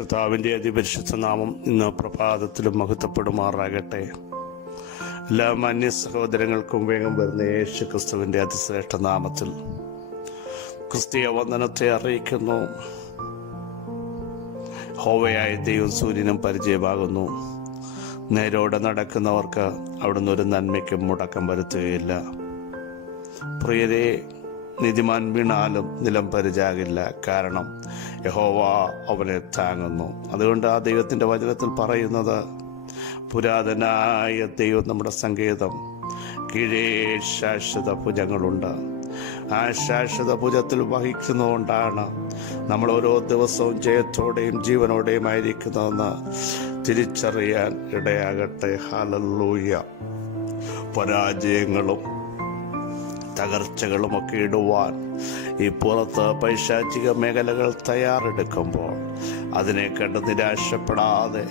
കർത്താവിൻ്റെ അതിപരിശുദ്ധ നാമം ഇന്ന് പ്രഭാതത്തിലും മഹത്വപ്പെടുമാറാകട്ടെ. എല്ലാ മാന്യ സഹോദരങ്ങൾക്കും വേഗം വരുന്ന യേശു ക്രിസ്തുവിൻ്റെ അതിശ്രേഷ്ഠ നാമത്തിൽ ക്രിസ്തീയ വന്ദനത്തെ അറിയിക്കുന്നു. ഹോവയായ ദൈവം സൂര്യനും പരിചയമാകുന്നു. നേരോടെ നടക്കുന്നവർക്ക് അവിടുന്ന് ഒരു നന്മയ്ക്കും മുടക്കം വരുത്തുകയില്ല. പ്രിയരെ, നീതിമാൻ വീണാലും നിലം പരിചാകില്ല, കാരണം യഹോവ അവനെ താങ്ങുന്നു. അതുകൊണ്ട് ആ ദൈവത്തിൻ്റെ വചനത്തിൽ പറയുന്നത്, പുരാതനായ ദൈവം നമ്മുടെ സങ്കേതം, കീഴേ ശാശ്വത ഭുജങ്ങളുണ്ട്. ആ ശാശ്വത ഭുജത്തിൽ വഹിക്കുന്നതുകൊണ്ടാണ് നമ്മൾ ഓരോ ദിവസവും ജയത്തോടെയും ജീവനോടെയും ആയിരിക്കുന്നതെന്ന് തിരിച്ചറിയാൻ ഇടയാകട്ടെ. ഹല്ലേലൂയ. പരാജയങ്ങളും തകർച്ചകളുമൊക്കെ ഇടുവാൻ ഈ പുറത്ത് പൈശാചിക മേഖലകൾ തയ്യാറെടുക്കുമ്പോൾ അതിനെ കണ്ട് നിരാശപ്പെടാതെ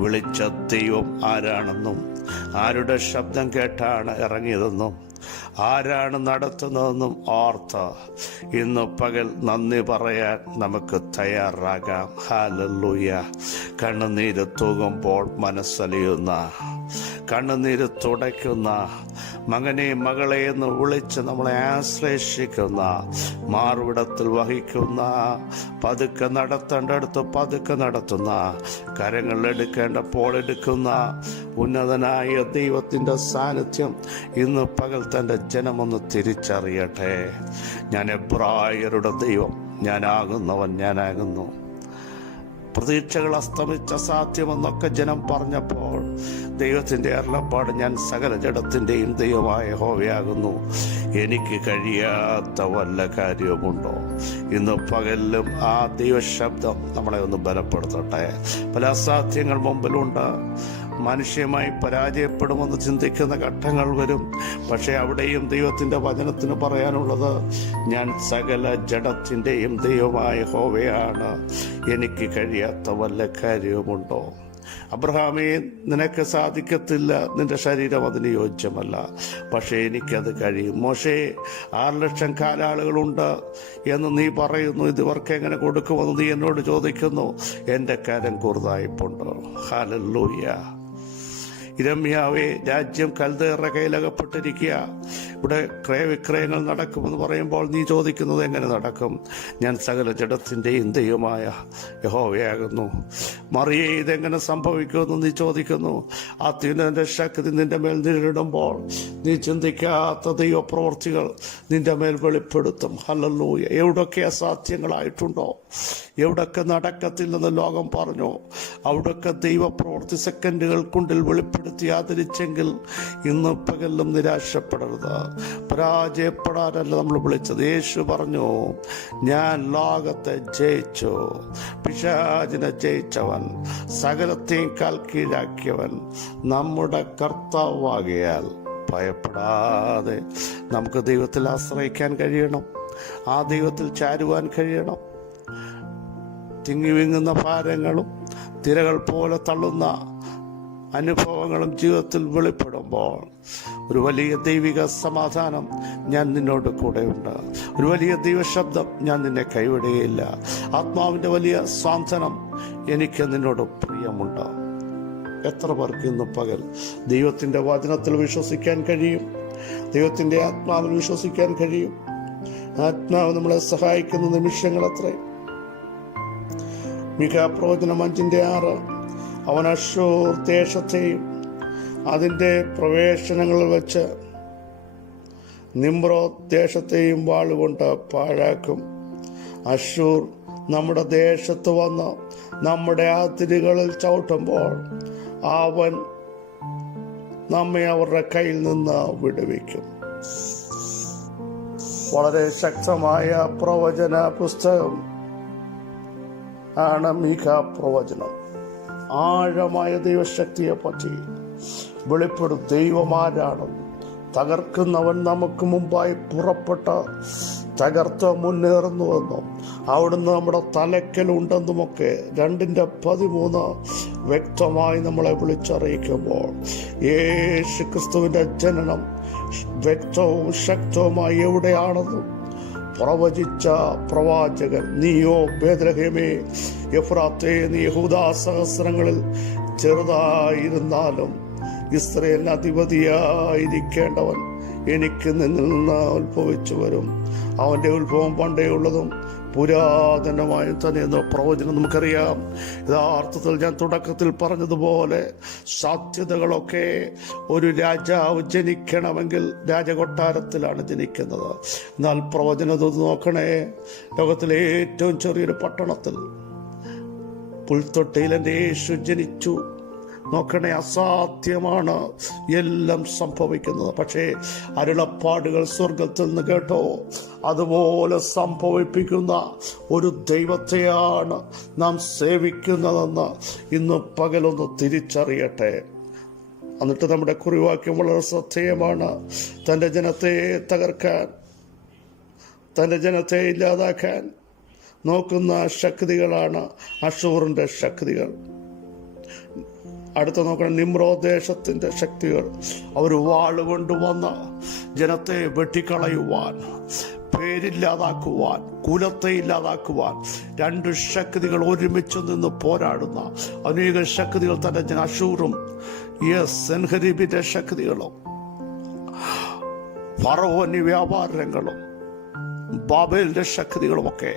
വിളിച്ച ദൈവം ആരാണെന്നും ആരുടെ ശബ്ദം കേട്ടാണ് ഇറങ്ങിയതെന്നും ആരാണ് നടത്തുന്നതെന്നും ഓർത്ത് ഇന്ന് പകൽ നന്ദി പറയാൻ നമുക്ക് തയ്യാറാകാം. ഹല്ലേലൂയ. കണ്ണുനീര് തൂകുമ്പോൾ മനസ്സലിയുന്ന, കണ്ണുനീര് തുടയ്ക്കുന്ന, മകനെ മകളെ എന്ന് വിളിച്ച് നമ്മളെ ആശ്ലേഷിക്കുന്ന, മാർവിടത്തിൽ വഹിക്കുന്ന, പതുക്കെ നടത്തേണ്ടടുത്ത് പതുക്കെ നടത്തുന്ന, കരങ്ങൾ എടുക്കേണ്ടപ്പോൾ എടുക്കുന്ന ഉന്നതനായ ദൈവത്തിൻ്റെ സാന്നിധ്യം ഇന്ന് പകൽ തൻ്റെ ജനമൊന്ന് തിരിച്ചറിയട്ടെ. ഞാൻ എബ്രായരുടെ ദൈവം, ഞാനാകുന്നവൻ ഞാനാകുന്നു. പ്രതീക്ഷകൾ അസ്തമിച്ച സാധ്യമെന്നൊക്കെ ജനം പറഞ്ഞപ്പോൾ ദൈവത്തിൻ്റെ അരുളപ്പാട്, ഞാൻ സകല ജഡത്തിൻ്റെയും ദൈവമായ യഹോവയാകുന്നു, എനിക്ക് കഴിയാത്ത വല്ല കാര്യവുമുണ്ടോ? ഇന്ന് പകലിലും ആ ദൈവശബ്ദം നമ്മളെ ഒന്ന് ബലപ്പെടുത്തട്ടെ. പല അസാധ്യങ്ങൾ മുമ്പിലുണ്ട്. മനുഷ്യമായി പരാജയപ്പെടുമെന്ന് ചിന്തിക്കുന്ന ഘട്ടങ്ങൾ വരും. പക്ഷെ അവിടെയും ദൈവത്തിൻ്റെ വചനത്തിന് പറയാനുള്ളത്, ഞാൻ സകല ജഡത്തിൻ്റെയും ദൈവമായ യഹോവയാണ്, എനിക്ക് കഴിയാത്ത വല്ല കാര്യവുമുണ്ടോ? അബ്രഹാമേ, നിനക്ക് സാധിക്കത്തില്ല, നിന്റെ ശരീരം അതിന് യോജ്യമല്ല, പക്ഷേ എനിക്കത് കഴിയും. മോശേ, 6 ലക്ഷം കാലാളുകളുണ്ട് എന്ന് നീ പറയുന്നു, ഇവർക്ക് എങ്ങനെ കൊടുക്കുമെന്ന് നീ എന്നോട് ചോദിക്കുന്നു, എൻ്റെ കരം കുറുതായിപ്പുണ്ട്. ഹല്ലേലൂയ. ഇരമ്യാവേ, രാജ്യം കൽദയരുടെ കയ്യിലകപ്പെട്ടിരിക്കുക, ഇവിടെ ക്രയവിക്രയങ്ങൾ നടക്കുമെന്ന് പറയുമ്പോൾ നീ ചോദിക്കുന്നത് എങ്ങനെ നടക്കും? ഞാൻ സകല ജഡത്തിൻ്റെയും ദൈവമായ യഹോവയാകുന്നു. മറിയേ, ഇതെങ്ങനെ സംഭവിക്കുമെന്ന് നീ ചോദിക്കുന്നു. അത്യുന്നതന്റെ ശക്തി നിന്റെ മേൽ നേരിടുമ്പോൾ നീ ചിന്തിക്കാത്ത ദൈവപ്രവർത്തികൾ നിന്റെ മേൽ വെളിപ്പെടുത്തും. ഹല്ലേലൂയ. എവിടൊക്കെ അസാധ്യങ്ങളായിട്ടുണ്ടോ, എവിടൊക്കെ നടക്കത്തില്ലെന്ന് ലോകം പറഞ്ഞു, അവിടൊക്കെ ദൈവപ്രവർത്തി സെക്കൻഡുകൾക്കുള്ളിൽ വെളിപ്പെടുത്തി ആദരിച്ചെങ്കിൽ ഇന്ന് പകലും നിരാശപ്പെടരുത്. പരാജയപ്പെടാനല്ല നമ്മൾ വിളിച്ചത്. യേശു പറഞ്ഞു, ഞാൻ ലോകത്തെ ജയിച്ചു, പിശാചിനെ ജയിച്ചവൻ, സകലത്തെയും കാൽ കീഴാക്കിയവൻ നമ്മുടെ കർത്താവാകിയാൽ ഭയപ്പെടാതെ നമുക്ക് ദൈവത്തിൽ ആശ്രയിക്കാൻ കഴിയണം. ആ ദൈവത്തിൽ ചാരുവാൻ കഴിയണം. തിങ്ങി വിങ്ങുന്ന ഭാരങ്ങളും തിരകൾ പോലെ തള്ളുന്ന അനുഭവങ്ങളും ജീവിതത്തിൽ വെളിപ്പെടുമ്പോൾ ഒരു വലിയ ദൈവിക സമാധാനം ഞാൻ നിന്നോട് കൂടെയുണ്ട്. ഒരു വലിയ ദൈവശബ്ദം, ഞാൻ നിന്നെ കൈവിടുകയില്ല. ആത്മാവിൻ്റെ വലിയ സാന്ത്വനം, എനിക്ക് നിന്നോട് പ്രിയമുണ്ട്. എത്ര പേർക്ക് ഇന്ന് പകൽ ദൈവത്തിൻ്റെ വചനത്തിൽ വിശ്വസിക്കാൻ കഴിയും? ദൈവത്തിൻ്റെ ആത്മാവിൽ വിശ്വസിക്കാൻ കഴിയും? ആത്മാവ് നമ്മളെ സഹായിക്കുന്ന നിമിഷങ്ങൾ അത്രയും. മിഖാ പ്രവചനം 5:6, അവൻ അശ്ശൂർ ദേശത്തെയും അതിൻ്റെ പ്രവേശനങ്ങളിൽ വെച്ച് നിമ്രോദ് ദേശത്തെയും വാളുകൊണ്ട് പാഴാക്കും. അശ്ശൂർ നമ്മുടെ ദേശത്ത് വന്ന് നമ്മുടെ അതിരുകളിൽ ചവിട്ടുമ്പോൾ അവൻ നമ്മെ അവരുടെ കയ്യിൽ നിന്ന് വിടുവിക്കും. വളരെ ശക്തമായ പ്രവചന പുസ്തകം ആണ് മീഖാ പ്രവചനം. ആഴമായ ദൈവശക്തിയെ പറ്റി വെളിപ്പെടും. ദൈവമാരാണ്? തകർക്കുന്നവൻ നമുക്ക് മുമ്പായി പുറപ്പെട്ട തകർത്ത് മുന്നേറുന്നുവെന്നും അവിടുന്ന് നമ്മുടെ തലയ്ക്കലുണ്ടെന്നുമൊക്കെ 2:13 വ്യക്തമായി നമ്മളെ വിളിച്ചറിയിക്കുമ്പോൾ യേശു ക്രിസ്തുവിൻ്റെ ജനനം വ്യക്തവും ശക്തവുമായി എവിടെയാണെന്നും പ്രവചിച്ച പ്രവാചകൻ, നീയോ ബേത്ലഹേമേ എഫ്രാത്തേ, നീ യഹൂദാ സഹസ്രങ്ങളിൽ ചെറുതായിരുന്നാലും ഇസ്രായേലിന് അധിപതിയായിരിക്കേണ്ടവൻ എനിക്ക് നിന്നിൽ നിന്ന് ഉത്ഭവിച്ചു വരും. അവന്റെ ഉത്ഭവം പണ്ടേ ഉള്ളതും പുരാതനമായും തന്നെ എന്ന പ്രവചനം നമുക്കറിയാം. യഥാർത്ഥത്തിൽ ഞാൻ തുടക്കത്തിൽ പറഞ്ഞതുപോലെ സാധ്യതകളൊക്കെ ഒരു രാജാവ് ജനിക്കണമെങ്കിൽ രാജകൊട്ടാരത്തിലാണ് ജനിക്കുന്നത്. എന്നാൽ പ്രവചനത്തെ നോക്കണേ, ലോകത്തിലെ ഏറ്റവും ചെറിയൊരു പട്ടണത്തിൽ പുൽത്തൊട്ടിയിൽ എൻ്റെ യേശു ജനിച്ചു. നോക്കണേ, അസാധ്യമാണ് എല്ലാം സംഭവിക്കുന്നത്. പക്ഷേ അരുളപ്പാടുകൾ സ്വർഗത്തിൽ നിന്ന് കേട്ടോ, അതുപോലെ സംഭവിപ്പിക്കുന്ന ഒരു ദൈവത്തെയാണ് നാം സേവിക്കുന്നതെന്ന് ഇന്ന് പകലൊന്ന് തിരിച്ചറിയട്ടെ. എന്നിട്ട് നമ്മുടെ കുറിവാക്യം വളരെ ശ്രദ്ധേയമാണ്. തൻ്റെ ജനത്തെ തകർക്കാൻ, തൻ്റെ ജനത്തെ ഇല്ലാതാക്കാൻ നോക്കുന്ന ശക്തികളാണ് അശൂറിൻ്റെ ശക്തികൾ. അടുത്ത നോക്കണം, നിമ്രോദ് ദേശത്തിൻ്റെ ശക്തികൾ. അവർ വാളുകൊണ്ടുവന്ന് ജനത്തെ വെട്ടിക്കളയുവാൻ, പേരില്ലാതാക്കുവാൻ, കുലത്തെ ഇല്ലാതാക്കുവാൻ രണ്ട് ശക്തികൾ ഒരുമിച്ച് നിന്ന് പോരാടുന്ന അനേക ശക്തികൾ തന്നെ അശൂറും സെൻഹരീബിന്റെ ശക്തികളും ഫറവോന്യ വ്യാപാരങ്ങളും ബാബേലിന്റെ ശക്തികളുമൊക്കെ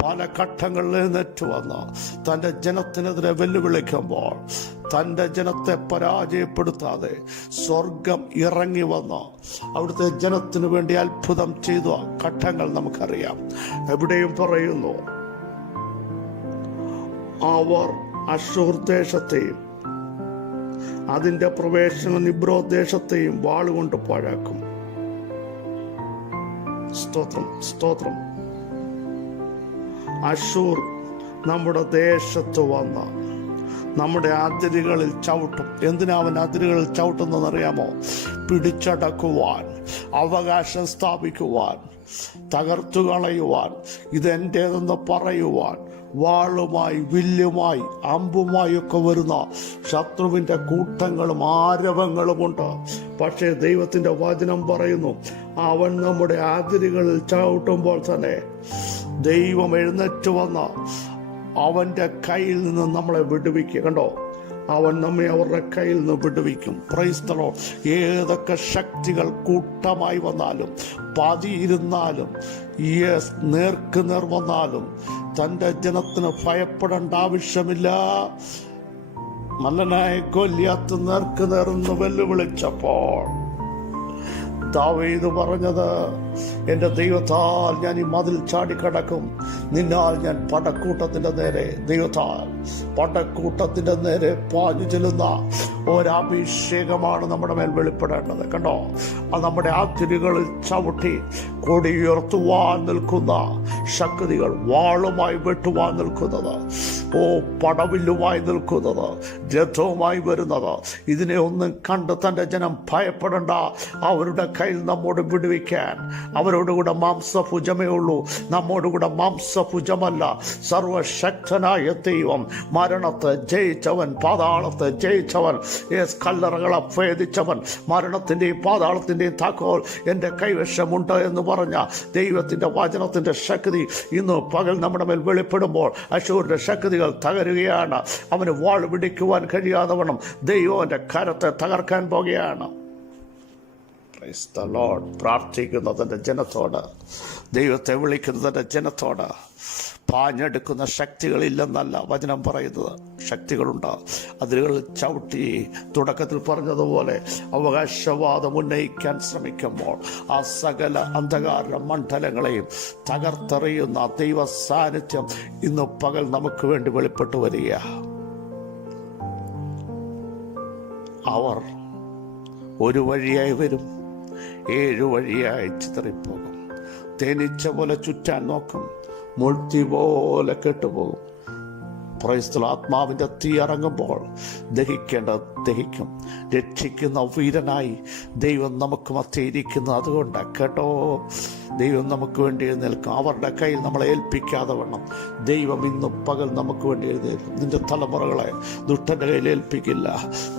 പല ഘട്ടങ്ങളിൽ എഴുന്നേറ്റ് വന്ന് തൻ്റെ ജനത്തിനെതിരെ വെല്ലുവിളിക്കുമ്പോൾ തൻ്റെ ജനത്തെ പരാജയപ്പെടുത്താതെ സ്വർഗം ഇറങ്ങി വന്ന് അവിടുത്തെ ജനത്തിനു വേണ്ടി അത്ഭുതം ചെയ്ത ഘട്ടങ്ങൾ നമുക്കറിയാം. എവിടെയും പറയുന്നു, അവർ അശൂർ ദേശത്തെയും അതിൻ്റെ പ്രവേശന നിമ്രോദ് ദേശത്തെയും വാളുകൊണ്ട് പാഴാക്കും. സ്തോത്രം, സ്തോത്രം. അശൂർ നമ്മുടെ ദേശത്ത് വന്ന നമ്മുടെ അതിരുകളിൽ ചവിട്ടും. എന്തിനാ അവൻ അതിരുകളിൽ ചവിട്ടുന്നതെന്നറിയാമോ? പിടിച്ചടക്കുവാൻ, അവകാശം സ്ഥാപിക്കുവാൻ, തകർത്തു കളയുവാൻ, ഇതെൻ്റേതെന്ന് പറയുവാൻ, വാളുമായി, വില്ലുമായി, അമ്പുമായി ഒക്കെ വരുന്ന ശത്രുവിൻ്റെ കൂട്ടങ്ങളും ആരവങ്ങളുമുണ്ട്. പക്ഷേ ദൈവത്തിൻ്റെ വചനം പറയുന്നു, അവൻ നമ്മുടെ അതിരുകളിൽ ചവിട്ടുമ്പോൾ തന്നെ ദൈവം എഴുന്നേറ്റ് വന്ന അവൻ്റെ കയ്യിൽ നിന്ന് നമ്മളെ വിടുവിക്കുക. കണ്ടോ, അവൻ നമ്മെ അവരുടെ കയ്യിൽ നിന്ന് വിടുവിക്കും. Praise the Lord. ഏതൊക്കെ ശക്തികൾ കൂട്ടമായി വന്നാലും, പതിയിരുന്നാലും, നേർക്ക് നേർ വന്നാലും തൻ്റെ ജനത്തിന് ഭയപ്പെടേണ്ട ആവശ്യമില്ല. മല്ലനായ ഗോലിയാത്ത് നേർക്ക് നേർന്ന് വെല്ലുവിളിച്ചപ്പോൾ ദാവീദ് പറഞ്ഞത്, എൻ്റെ ദൈവത്താൽ ഞാൻ ഈ മതിൽ ചാടിക്കടക്കും, നിന്നാൽ ഞാൻ പടക്കൂട്ടത്തിൻ്റെ നേരെ, ദൈവത്താൽ പടക്കൂട്ടത്തിൻ്റെ നേരെ പാഞ്ഞു ചെല്ലുന്ന ഒരഭിഷേകമാണ് നമ്മുടെ മേൽ വെളിപ്പെടേണ്ടത്. കണ്ടോ, അത് നമ്മുടെ അതിരുകളിൽ ചവിട്ടി കൊടി ഉയർത്തുവാൻ നിൽക്കുന്ന ശക്തികൾ, വാളുമായി വെട്ടുവാൻ നിൽക്കുന്നത്, പടവില്ലുമായി നിൽക്കുന്നത്, രഥവുമായി വരുന്നത്, ഇതിനെ ഒന്നും കണ്ട് തൻ്റെ ജനം ഭയപ്പെടേണ്ട. അവരുടെ കയ്യിൽ നമ്മോട് വിടുവിക്കാൻ അവരോടുകൂടെ മാംസഭുജമേ ഉള്ളൂ, നമ്മോടുകൂടെ മാംസഭുജമല്ല. സർവശക്തനായ ദൈവം, മരണത്തെ ജയിച്ചവൻ, പാതാളത്തെ ജയിച്ചവൻ, കല്ലറകളെ ഭേദിച്ചവൻ, മരണത്തിൻ്റെയും പാതാളത്തിൻ്റെയും താക്കോൽ എൻ്റെ കൈവശമുണ്ട് എന്ന് പറഞ്ഞ ദൈവത്തിൻ്റെ വചനത്തിൻ്റെ ശക്തി ഇന്ന് പകൽ നമ്മുടെ മേൽ വെളിപ്പെടുമ്പോൾ അശൂരിൻ്റെ ശക്തികൾ തകരുകയാണ്. അവന് വാൾ പിടിക്കുവാൻ കഴിയാതവണ്ണം ദൈവം എൻ്റെ കരത്തെ തകർക്കാൻ പോകുകയാണ്. Praise the Lord. പ്രാർത്ഥിക്കുന്നതിൻ്റെ ജനത്തോട്, ദൈവത്തെ വിളിക്കുന്നതിൻ്റെ ജനത്തോട് പാഞ്ഞെടുക്കുന്ന ശക്തികളില്ലെന്നല്ല വചനം പറയുന്നത്. ശക്തികളുണ്ട്. അതിരുകളിൽ ചവിട്ടി തുടക്കത്തിൽ പറഞ്ഞതുപോലെ അവകാശവാദം ഉന്നയിക്കാൻ ശ്രമിക്കുമ്പോൾ ആ സകല അന്ധകാര മണ്ഡലങ്ങളെയും തകർത്തെറിയുന്ന ദൈവ സാന്നിധ്യം ഇന്ന് പകൽ നമുക്ക് വേണ്ടി വെളിപ്പെട്ടു വരിക. അവർ ഒരു വഴിയായി വരും, 7 വഴിയായി ചിതറിപ്പോകും. തേനീച്ച പോലെ ചുറ്റാൻ നോക്കും, മുൾത്തി പോലെ കെട്ടുപോകും. പ്രൈസ്തൽ ആത്മാവിൻ്റെ തീ ഇറങ്ങുമ്പോൾ ദഹിക്കേണ്ടത് ദഹിക്കും. രക്ഷിക്കുന്ന വീരനായി ദൈവം നമുക്ക് മധ്യയിരിക്കുന്നു. അതുകൊണ്ട് കേട്ടോ, ദൈവം നമുക്ക് വേണ്ടി എഴുന്നേൽക്കും. അവരുടെ കയ്യിൽ നമ്മളെ ഏൽപ്പിക്കാതെ വേണം. ദൈവം ഇന്നും പകൽ നമുക്ക് വേണ്ടി എഴുന്നേൽക്കും. നിന്റെ തലമുറകളെ ദുഷ്ടൻ്റെ കയ്യിൽ ഏൽപ്പിക്കില്ല.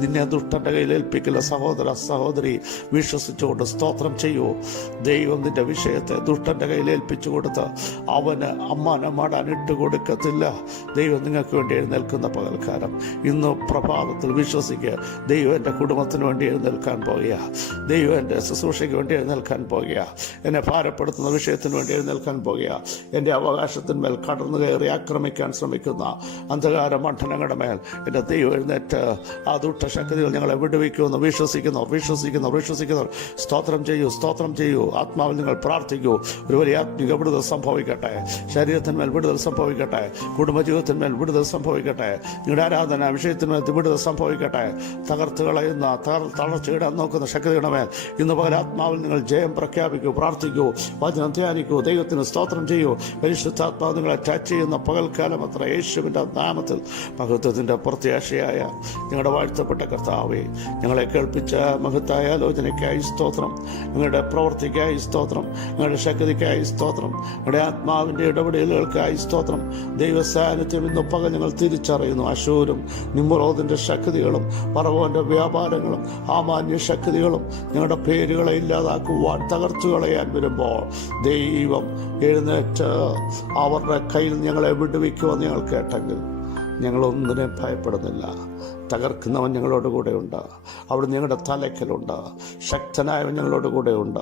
നിന്നെ ദുഷ്ടൻ്റെ കയ്യിൽ ഏൽപ്പിക്കില്ല. സഹോദര സഹോദരി, വിശ്വസിച്ചുകൊണ്ട് സ്തോത്രം ചെയ്യൂ. ദൈവം നിന്റെ വിഷയത്തെ ദുഷ്ടൻ്റെ കയ്യിൽ ഏൽപ്പിച്ചു കൊടുത്ത് അവന് അമ്മാനമാടാൻ ഇട്ടുകൊടുക്കത്തില്ല. ദൈവം നിങ്ങൾക്ക് വേണ്ടി എഴുന്നേൽക്കുന്ന പകൽക്കാലം ഇന്ന് പ്രഭാതത്തിൽ വിശ്വസിക്കുക. ദൈവം എൻ്റെ കുടുംബത്തിന് വേണ്ടി എഴുന്നേൽക്കാൻ പോകുക. ദൈവം എൻ്റെ ശുശ്രൂഷയ്ക്ക് വേണ്ടി എഴുന്നേൽക്കാൻ പോകുക. എന്നെ ഭാരപ്പെടുത്തുന്ന വിഷയത്തിന് വേണ്ടി എഴുന്നേൽക്കാൻ പോകുക. എൻ്റെ അവകാശത്തിന്മേൽ കടന്നു കയറി ആക്രമിക്കാൻ ശ്രമിക്കുന്ന അന്ധകാര മണ്ഡലങ്ങളുടെ മേൽ എൻ്റെ ദൈവം എഴുന്നേറ്റ് ആ ദുഷ്ടശക്തികൾ ഞങ്ങളെ വിടുവിക്കുമെന്ന് വിശ്വസിക്കുന്നവർ സ്തോത്രം ചെയ്യൂ. ആത്മാവിൽ നിങ്ങൾ പ്രാർത്ഥിക്കൂ. ഒരു വലിയ ആത്മിക വിടുതൽ സംഭവിക്കട്ടെ. ശരീരത്തിന്മേൽ വിടുതൽ സംഭവിക്കട്ടെ. കുടുംബജീവിതത്തിന്മേൽ വിടുതൽ സംഭവിക്കട്ടെ. നിങ്ങളുടെ ആരാധന വിഷയത്തിന്മേൽ വിടുതൽ സംഭവിക്കട്ടെ. തകർത്ത് കളയുന്ന തളർച്ചയിടാൻ നോക്കുന്ന ശക്തിയുടെ മേൽ ഇന്ന് പകൽ ആത്മാവിൽ നിങ്ങൾ ജയം പ്രഖ്യാപിക്കൂ. പ്രാർത്ഥിക്കൂ, വചനം ധ്യാനിക്കൂ, ദൈവത്തിന് സ്തോത്രം ചെയ്യൂ. പരിശുദ്ധാത്മാവ് നിങ്ങളെ ടച്ച് ചെയ്യുന്ന പകൽക്കാലം അത്ര യേശുവിൻ്റെ നാമത്തിൽ മഹത്വത്തിൻ്റെ പ്രത്യാശയായ ഞങ്ങളുടെ വാഴ്ത്തപ്പെട്ട കർത്താവേ, ഞങ്ങളെ കേൾപ്പിച്ച മഹത്തായ ആലോചനയ്ക്കായി സ്തോത്രം. ഞങ്ങളുടെ പ്രവൃത്തിക്കായി സ്തോത്രം. ഞങ്ങളുടെ ശക്തിക്കായി സ്തോത്രം. ഞങ്ങളുടെ ആത്മാവിൻ്റെ ഇടപെടലുകൾക്കായി സ്തോത്രം. ദൈവസാന്നിധ്യം ഇന്ന് പകൽ ഞങ്ങൾ തിരിച്ചറിയുന്നു. അശൂരും നിമ്രോദിൻ്റെ ശക്തികളും പറവോൻ്റെ വ്യാപാരങ്ങളും ആമാന്യ ശക്തികളും ഞങ്ങളുടെ പേരുകളെ ഇല്ലാതാക്കുവാൻ തകർത്തു കളയാൻ വരുമ്പോൾ ദൈവം എഴുന്നേറ്റ് അവരുടെ കയ്യിൽ ഞങ്ങളെ വിടുവിക്കുമെന്ന് ഞങ്ങൾ കേട്ടെങ്കിൽ ഞങ്ങളൊന്നിനെ ഭയപ്പെടുന്നില്ല. തകർക്കുന്നവൻ ഞങ്ങളോട് കൂടെയുണ്ട്. അവിടെ ഞങ്ങളുടെ തലയ്ക്കലുണ്ട്. ശക്തനായവൻ ഞങ്ങളോട് കൂടെയുണ്ട്.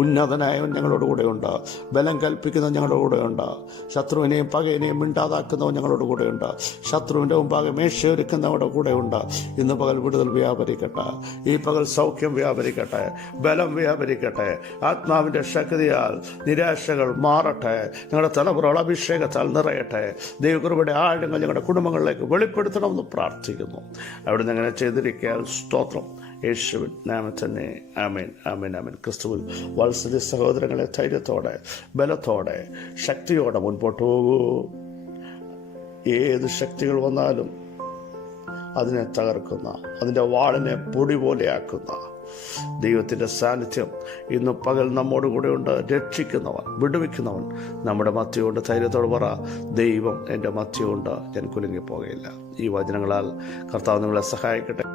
ഉന്നതനായവൻ ഞങ്ങളോട് കൂടെയുണ്ട്. ബലം കൽപ്പിക്കുന്നവൻ ഞങ്ങളുടെ കൂടെയുണ്ട്. ശത്രുവിനെയും പകയിനെയും മിണ്ടാതാക്കുന്നവൻ ഞങ്ങളോട് കൂടെയുണ്ട്. ശത്രുവിൻ്റെ മുമ്പാകെ മേശയൊരുക്കുന്നവരുടെ കൂടെയുണ്ട്. ഇന്ന് പകൽ വിടുതൽ വ്യാപരിക്കട്ടെ. ഈ പകൽ സൗഖ്യം വ്യാപരിക്കട്ടെ. ബലം വ്യാപരിക്കട്ടെ. ആത്മാവിൻ്റെ ശക്തിയാൽ നിരാശകൾ മാറട്ടെ. ഞങ്ങളുടെ തലമുറകൾ അഭിഷേകത്താൽ നിറയട്ടെ. ദൈവകൃപയുടെ ആഴങ്ങൾ ഞങ്ങളുടെ കുടുംബങ്ങളിലേക്ക് വെളിപ്പെടുത്തണമെന്ന് പ്രാർത്ഥിക്കുന്നു. അവിടുന്ന് അങ്ങനെ ചെയ്തിരിക്കാൻ സ്തോത്രം. യേശുവിൻ നാമത്തിൽ തന്നെ ആമേൻ, ആമേൻ, ആമേൻ. ക്രിസ്തുവിൽ വാത്സല്യ സഹോദരങ്ങളെ ധൈര്യത്തോടെ, ബലത്തോടെ, ശക്തിയോടെ മുൻപോട്ട് പോകൂ. ഏത് ശക്തികൾ വന്നാലും അതിനെ തകർക്കുന്ന, അതിൻ്റെ വാളിനെ പൊടി പോലെയാക്കുന്ന ദൈവത്തിൻ്റെ സാന്നിധ്യം ഇന്ന് പകൽ നമ്മോട് കൂടെയുണ്ട്. രക്ഷിക്കുന്നവൻ, വിടുവിക്കുന്നവൻ നമ്മുടെ മധ്യമുണ്ട്. ധൈര്യത്തോട് പറ, ദൈവം എൻ്റെ മധ്യമുണ്ട്, ഞാൻ കുലുങ്ങിപ്പോകയില്ല. ഈ വചനങ്ങളാൽ കർത്താവ് നിങ്ങളെ സഹായിക്കട്ടെ.